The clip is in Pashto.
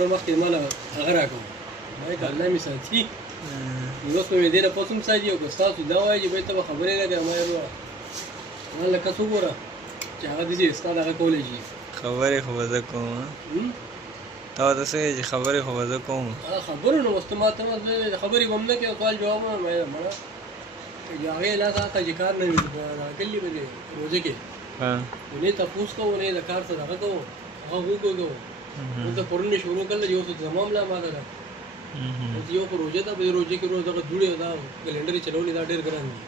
نو مخکې ما له هغه راکړو وایي که الله مې ساتي نو اوس به مې دې نه پس هم ساتي او که ستاسو دا وایي چې بهې ته به خبرې نه کوې ما ویل ما له کس وګوره چې هغه داسې ستا دغه کولی شي خبرې خو به زه کوم تا ورته څه وایي چې خبرې خو به زه کوم خبرو نو اوس ته ما ته خبرې به هم نه کوې سوال جواب هم مړه چې هغې لاس هغه چې کار نه وي راغلي به دې روژه کې نو نه یې تپوس کوو نه یې د کار څه دغه کوو هغه وګورو اوس د پرون یې شروع کړل یو څه زما ملا ماته ده اوس یو خو روژه ده په دې روژې کې روز دغه دوړې او دا کلنډر یې چلول دا ډېر ګران دي